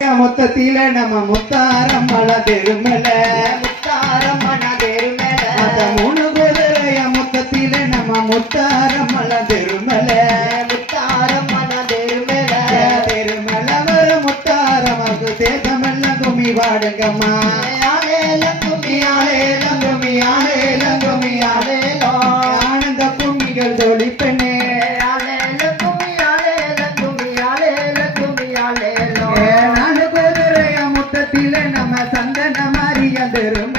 மொத்தத்தில நம்ம முத்தாரம்மள தெருமல அந்த 3 குதிரைய மொத்தத்தில நம்ம முத்தாரம்மள தெருமல தெருமல வர முத்தாரமக்கு தேசமெல்லாம் கும்மி பாடுங்கம்மா ஆனந்த கும்மிகள் தொழிப்பனே நம்ம சந்தன மாறிய தெரும